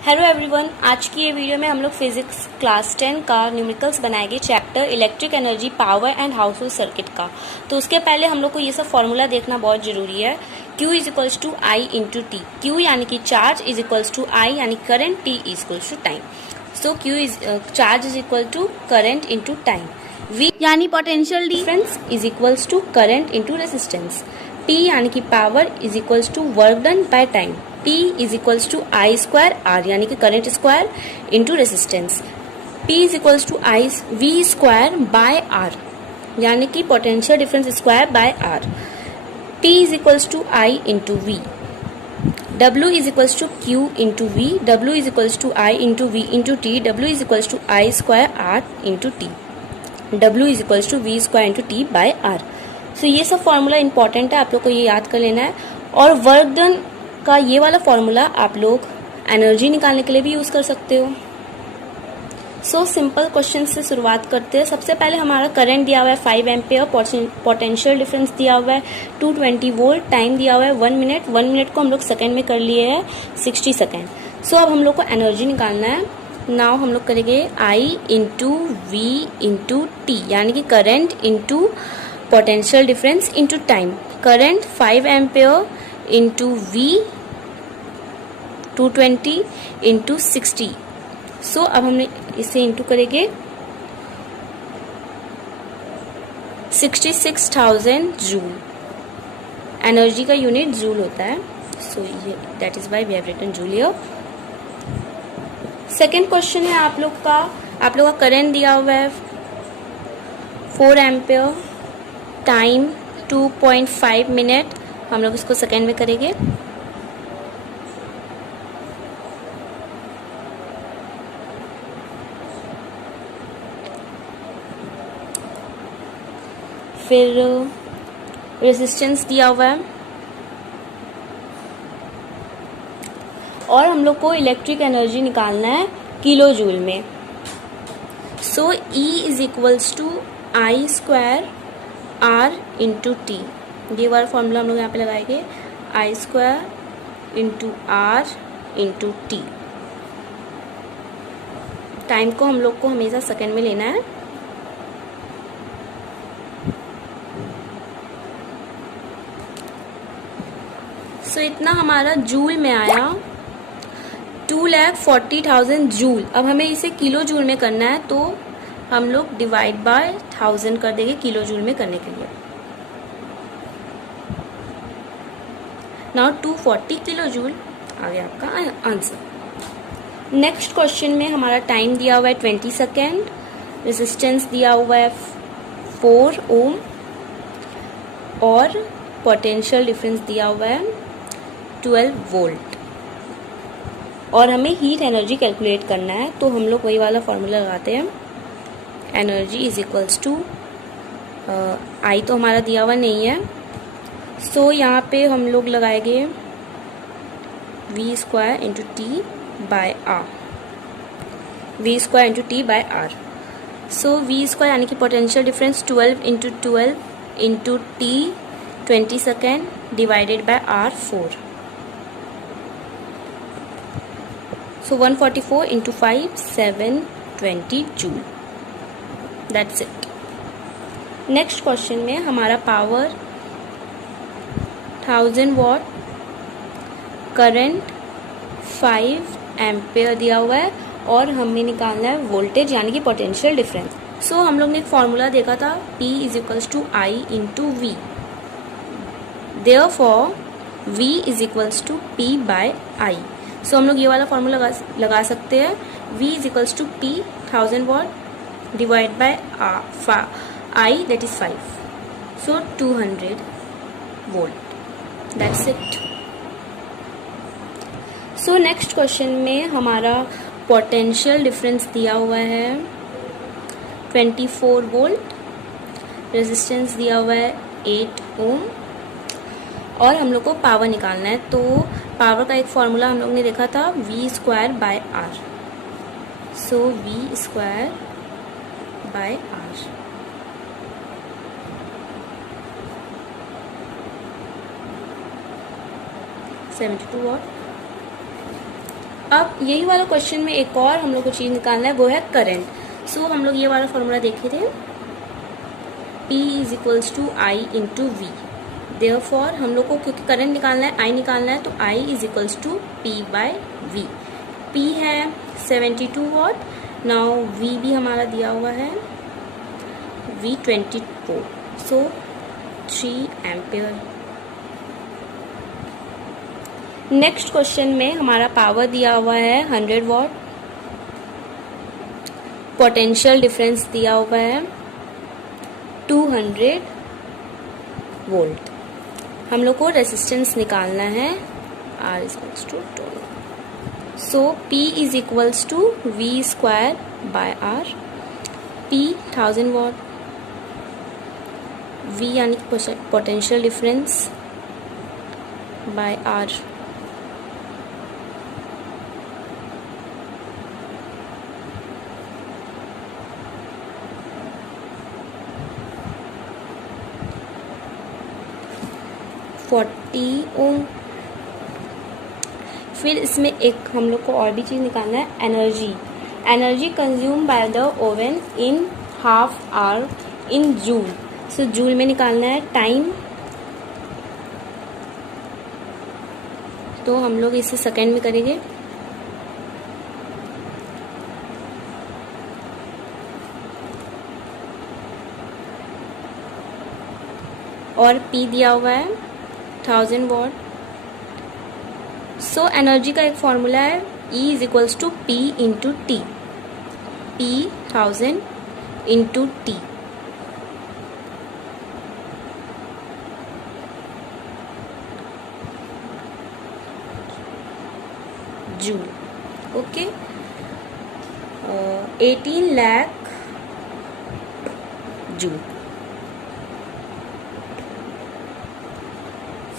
Hello everyone, आज की ये वीडियो में हम लोग फिजिक्स क्लास 10 का न्यूमेरिकल्स बनाएंगे chapter electric energy power and house hold circuit का। तो उसके पहले हम लोग को ये सब फॉर्मूला देखना बहुत जरूरी है। Q is equals to I into T. Q यानी कि charge is equals to I यानी current, T is equals to time. So Q is charge is equal to current into time. V यानी potential difference is equals to current into resistance. T यानी कि power is equals to work done by time. P is equals to I square R यानी कि current square into resistance. P is equals to I V square by R यानी कि potential difference square by R. T is equals to I into V. W is equals to Q into V. W is equals to I into V into T. W is equals to I square R into T. W is equals to V square into T by R. So ये सब formula important है, आप लोग को ये याद कर लेना है। और वर्क डन का ये वाला फॉर्मूला आप लोग एनर्जी निकालने के लिए भी यूज कर सकते हो। सो सिंपल क्वेश्चन से शुरुआत करते हैं। सबसे पहले हमारा करंट दिया हुआ है 5 एम्पियर, पोटेंशियल डिफरेंस दिया हुआ है 220 वोल्ट, टाइम दिया हुआ है 1 मिनट। 1 मिनट को हम लोग सेकेंड में कर लिए हैं 60 सेकेंड। सो अब हम लोग को एनर्जी निकालना है। नाउ हम लोग करेंगे I into V into T यानी कि current into potential difference into time. Current 5 ampere into V 220 into 60। So अब हमने इसे इंटू करेंगे 66,000 जूल। एनर्जी का यूनिट जूल होता है, सो ये that is why we have written joule here. Second question है आप लोग का करंट दिया हुआ है 4 एम्पियर, टाइम 2.5 मिनट। हम लोग इसको सेकेंड में करेंगे। फिर रेजिस्टेंस दिया हुआ है और हम लोग को इलेक्ट्रिक एनर्जी निकालना है किलो जूल में। So E is equals to I square R into T. ये वाला फॉर्मूला हम लोग यहाँ पे लगाएंगे, I square into R into T. Time को हम लोग को हमेशा सेकेंड में लेना है। सो इतना हमारा जूल में आया 2,40,000 जूल। अब हमें इसे किलो जूल में करना है, तो हम लोग डिवाइड बाय 1000 कर देंगे किलो जूल में करने के लिए। नाउ 240 किलो जूल आ गया आपका आंसर। नेक्स्ट क्वेश्चन में हमारा टाइम दिया हुआ है 20 सेकेंड, रेजिस्टेंस दिया हुआ है 4 ओम और पोटेंशियल डिफरेंस दिया हुआ है 12 वोल्ट। और हमें हीट एनर्जी कैलकुलेट करना है, तो हम लोग वही वाला फॉर्मूला लगाते हैं। एनर्जी इज इक्वल्स टू आई तो हमारा दिया हुआ नहीं है, सो यहाँ पे हम लोग लगाएंगे V square into T by R. V square into T by R. So V square यानी कि potential difference 12 into 12 into T 20 second divided by R 4। So 144 into 5 720 joule. That's it. Next question में हमारा power 1000 what, current 5 ampere दिया हुआ है और हमें निकालना है वोल्टेज यानी कि पोटेंशियल डिफरेंस। सो हम लोग ने एक फॉर्मूला देखा था P is equals to I into V. Therefore V is equals to P by I. So हम लोग ये वाला फॉर्मूला लगा सकते हैं। V is equals to P 1000 watt divide by I that is 5, so 200 volt. That's it. So next question में हमारा potential difference दिया हुआ है 24 वोल्ट, रेजिस्टेंस दिया हुआ है 8 ओम और हम लोग को पावर निकालना है। तो पावर का एक फॉर्मूला हम लोग ने देखा था V square by R. So V square by R. $72 watt. अब यही वाला क्वेश्चन में एक और हम लोग को चीज निकालना है, वो है करंट। सो हम लोग ये वाला फॉर्मूला देखे थे, P is equals to I into V. Therefore हम लोग को क्योंकि करंट निकालना है, आई निकालना है, तो I is equals to P by V। P है 72 वॉट, नाउ V भी हमारा दिया हुआ है V 24, सो 3 एम्पियर। नेक्स्ट क्वेश्चन में हमारा पावर दिया हुआ है 100 वॉट, पोटेंशियल डिफरेंस दिया हुआ है 200 वोल्ट। हम लोग को रेजिस्टेंस निकालना है, R is equals to 2, so P is equals to V square by R। P 1000 watt, V यानी potential difference by R। Ohm. फिर इसमें एक हम लोग को और भी चीज़ निकालना है, energy. Energy consume by the oven in half hour in joule. So joule में निकालना है टाइम, तो हम लोग इसे सेकेंड में करेंगे। और P दिया हुआ है 1000 वॉट। सो एनर्जी का एक फॉर्मूला है, E is equals to P into T. P 1000 into T, joule. Okay, 18 lakh joule.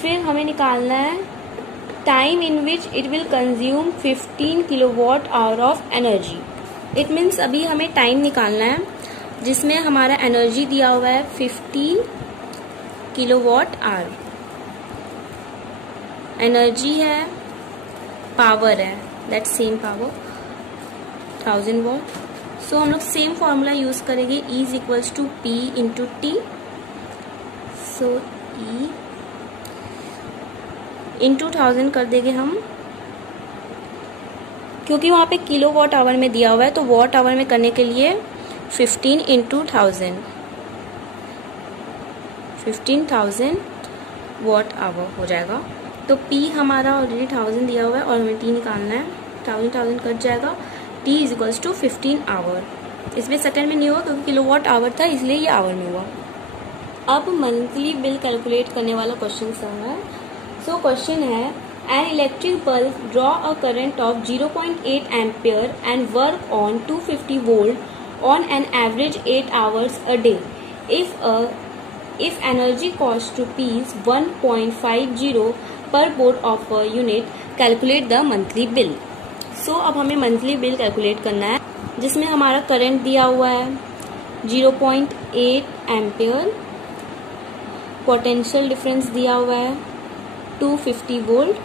फिर हमें निकालना है time in which it will consume 15 kilowatt hour of energy. It means अभी हमें टाइम निकालना है जिसमें हमारा एनर्जी दिया हुआ है 15 किलोवाट आवर। एनर्जी है, पावर है, that same power 1000 watt. So हम लोग सेम फॉर्मूला यूज करेंगे, E is equals to P into T. So E into 1000 कर देंगे हम, क्योंकि वहाँ पे किलो वॉट आवर में दिया हुआ है, तो वॉट आवर में करने के लिए 15 इंटू 1000, 15,000 वॉट आवर हो जाएगा। तो P हमारा ऑलरेडी 1000 दिया हुआ है और हमें T निकालना है, 1000 कट जाएगा, T is equals to 15 hour. इसमें सेकंड में नहीं हुआ क्योंकि किलो वॉट आवर था, इसलिए ये आवर में हुआ। अब मंथली बिल कैलकुलेट करने वाला क्वेश्चन है। सो क्वेश्चन है, an electric bulb draw a current of 0.8 ampere and work on 250 volt on an average 8 hours a day. If energy cost rupees 1.50 per board of a unit, calculate the monthly bill. So अब हमें monthly bill calculate करना है, जिसमें हमारा current दिया हुआ है 0.8 ampere, potential difference दिया हुआ है 250 वोल्ट,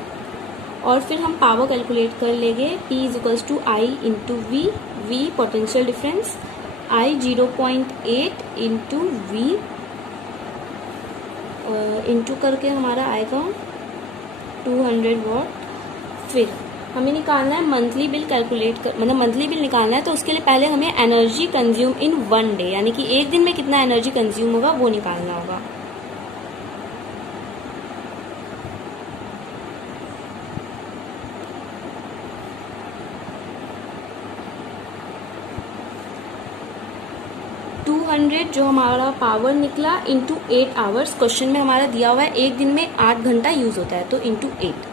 और फिर हम पावर कैलकुलेट कर लेंगे, P is equals to I into V. V potential difference, I 0.8 into V, into करके हमारा आएगा 200 वॉट। फिर हमें निकालना है मंथली बिल कैलकुलेट कर, मतलब मंथली बिल निकालना है, तो उसके लिए पहले हमें एनर्जी कंज्यूम इन 1 डे, यानी कि एक दिन में कितना एनर्जी कंज्यूम होगा वो निकालना होगा। जो हमारा पावर निकला इंटू 8 आवर्स। क्वेश्चन में हमारा दिया हुआ है एक दिन में 8 घंटा यूज होता है, तो इंटू 8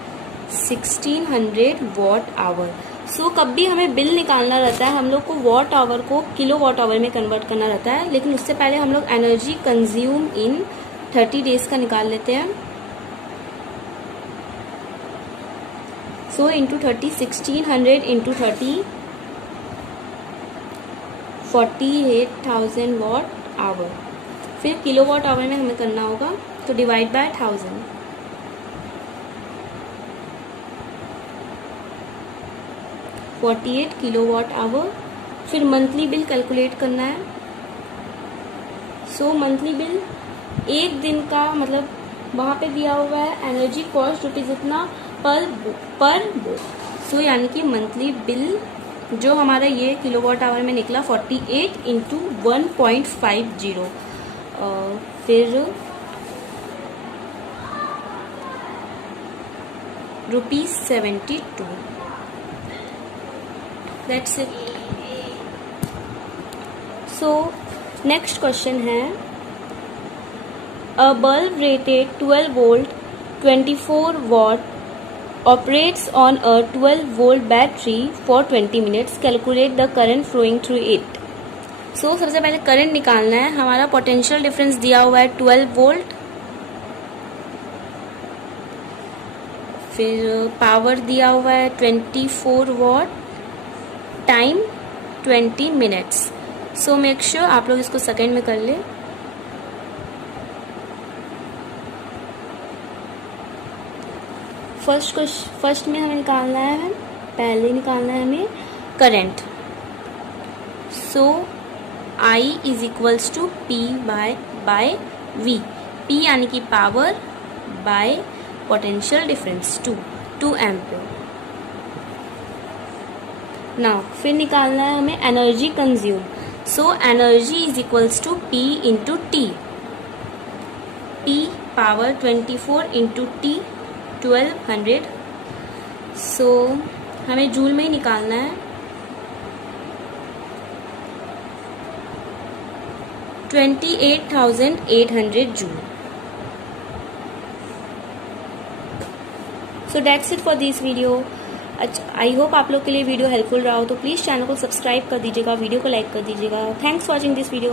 1600 वॉट आवर। सो कब भी हमें बिल निकालना रहता है, हम लोग को वॉट आवर को किलो वॉट आवर में कन्वर्ट करना रहता है, लेकिन उससे पहले हम लोग एनर्जी कंज्यूम इन 30 डेज का निकाल लेते हैं। So into 30, 1600 into 30, 48,000 watt hour. फिर किलो वॉट आवर में हमें करना होगा, तो डिवाइड बाय 1000। 1 48 kilowatt hour. फिर मंथली बिल कैलकुलेट करना है। सो मंथली बिल एक दिन का, मतलब वहाँ पे दिया हुआ है एनर्जी कॉस्ट रुपीज इतना पर बोट। सो यानी कि मंथली बिल जो हमारा ये किलोवाट आवर में निकला 48 इंटू 1.50। फिर ₹72। That's it. So next question है, a bulb rated 12 volt 24 watt operates on a 12-volt battery for 20 minutes. Calculate the current flowing through it. So सबसे पहले करंट निकालना है। हमारा पोटेंशियल डिफरेंस दिया हुआ है 12 वोल्ट, फिर पावर दिया हुआ है 24 what, time 20 minutes. So make sure आप लोग इसको सेकेंड में कर ले। फर्स्ट में हमें निकालना है, पहले निकालना है हमें current. So I is equals to P by V। P यानी कि power by potential difference 2 ampere. Now फिर निकालना है हमें energy consume. So energy is equals to P into T। P power 24 into T 1200। So हमें joule में ही निकालना है। 28,800 joule. So that's it for this video. I hope आप लोग के लिए वीडियो हेल्पफुल रहा हो, तो प्लीज़ चैनल को सब्सक्राइब कर दीजिएगा, वीडियो को लाइक कर दीजिएगा। Thanks for watching this video.